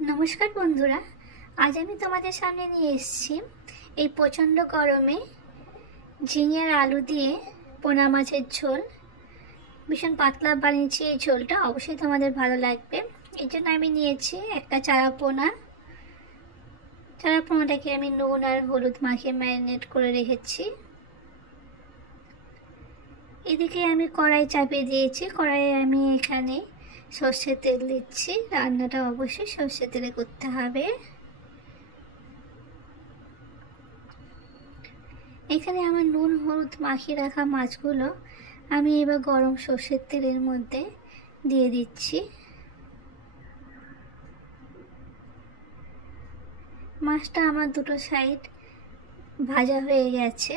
নমস্কার বন্ধুরা, আজ আমি তোমাদের সামনে নিয়ে এসেছি এই প্রচণ্ড গরমে ঝিঙে আর আলু দিয়ে পোনা মাছের ঝোল। ভীষণ পাতলা বানিয়েছি এই ঝোলটা, অবশ্যই তোমাদের ভালো লাগবে। এই জন্য আমি নিয়েছি একটা চারা পোনাটাকে আমি নুন আর হলুদ মাখিয়ে ম্যারিনেট করে রেখেছি। এদিকে আমি কড়াই চাপিয়ে দিয়েছি। কড়াইয়ে আমি এখানে সর্ষের তেল দিচ্ছি। রান্নাটা অবশ্যই সর্ষের তেলে করতে হবে। এখানে আমার নুন হলুদ মাখিয়ে রাখা মাছগুলো আমি এবার গরম সর্ষের তেলের মধ্যে দিয়ে দিচ্ছি। মাছটা আমার দুটো সাইড ভাজা হয়ে গেছে।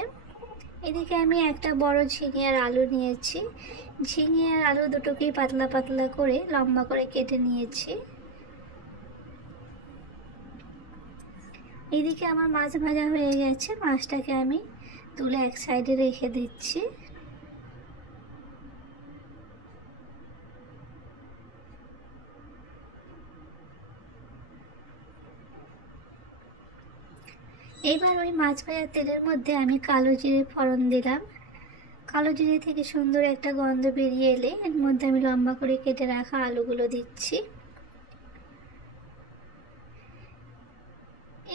এদিকে আমি একটা বড় ঝিঙে আর আলু নিয়েছি। ঝিঙে আর আলু দুটোকেই পাতলা পাতলা করে লম্বা করে কেটে নিয়েছি। এদিকে আমার মাছ ভাজা হয়ে গেছে। মাছটাকে আমি তুলে এক সাইডে রেখে দিচ্ছি। এবার ওই মাছ ভাজার তেলের মধ্যে আমি কালো জিরে ফোড়ন দিলাম। কালো জিরে থেকে সুন্দর একটা গন্ধ বেরিয়ে এলে এর মধ্যে আমি লম্বা করে কেটে রাখা আলুগুলো দিচ্ছি।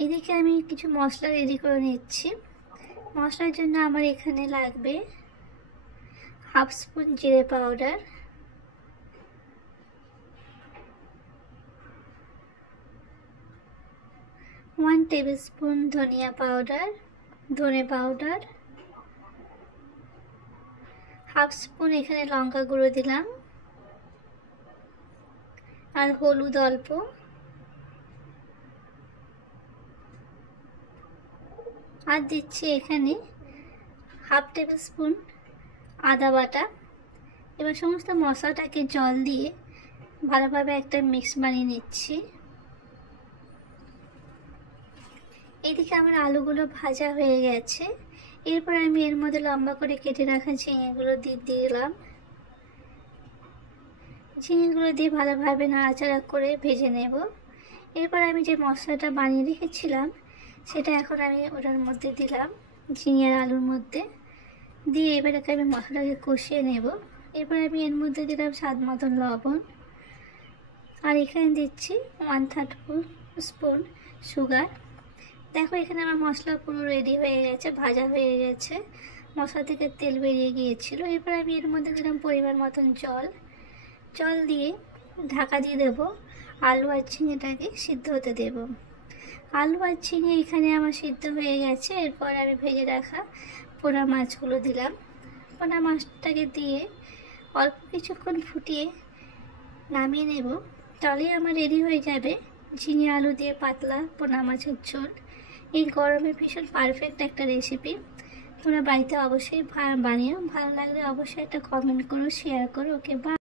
এদিকে আমি কিছু মশলা রেডি করে নিচ্ছি। মশলার জন্য আমার এখানে লাগবে হাফ স্পুন জিরে পাউডার, 1 টেবিলস্পুন ধনিয়া পাউডার, ধনে পাউডার, হাফ স্পুন এখানে লঙ্কা গুঁড়ো দিলাম, আর হলুদ অল্প, আর দিচ্ছি এখানে হাফ টেবিল স্পুন আদা বাটা। এবার সমস্ত মশলাটাকে জল দিয়ে ভালোভাবে একটা মিক্স বানিয়ে নিচ্ছি। এদিকে আমার আলুগুলো ভাজা হয়ে গেছে। এরপর আমি এর মধ্যে লম্বা করে কেটে রাখা ঝিঙেগুলো দিয়ে দিলাম। ঝিঙেগুলো দিয়ে ভালোভাবে নাড়াচাড়া করে ভেজে নেব। এরপর আমি যে মশলাটা বানিয়ে রেখেছিলাম সেটা এখন আমি ওটার মধ্যে দিলাম, ঝিঙে আর আলুর মধ্যে দিয়ে এবারে আমি মশলাটাকে কষিয়ে নেব। এরপর আমি এর মধ্যে দিলাম স্বাদ মতন লবণ, আর এখানে দিচ্ছি 1/3 স্পুন সুগার। দেখো এখানে আমার মশলা পুরো রেডি হয়ে গেছে, ভাজা হয়ে গেছে, মশলা থেকে তেল বেরিয়ে গিয়েছিল। এরপর আমি এর মধ্যে দিলাম পরিমাণ মতন জল দিয়ে ঢাকা দিয়ে দেবো। আলু আর ঝিঙেটাকে সিদ্ধ হতে দেব। আলু আর ঝিঙে এখানে আমার সিদ্ধ হয়ে গেছে। এরপর আমি ভেজে রাখা পোনা মাছগুলো দিলাম। পোনা মাছটাকে দিয়ে অল্প কিছুক্ষণ ফুটিয়ে নামিয়ে নেব। তাহলেই আমার রেডি হয়ে যাবে ঝিঙে আলু দিয়ে পাতলা পোনা মাছের ঝোল। এই গরমে ভীষণ পারফেক্ট একটা রেসিপি। তোমরা বাড়িতে অবশ্যই বানিও। ভালো লাগলে অবশ্যই একটা কমেন্ট করো, শেয়ার করো। ওকে, বাই।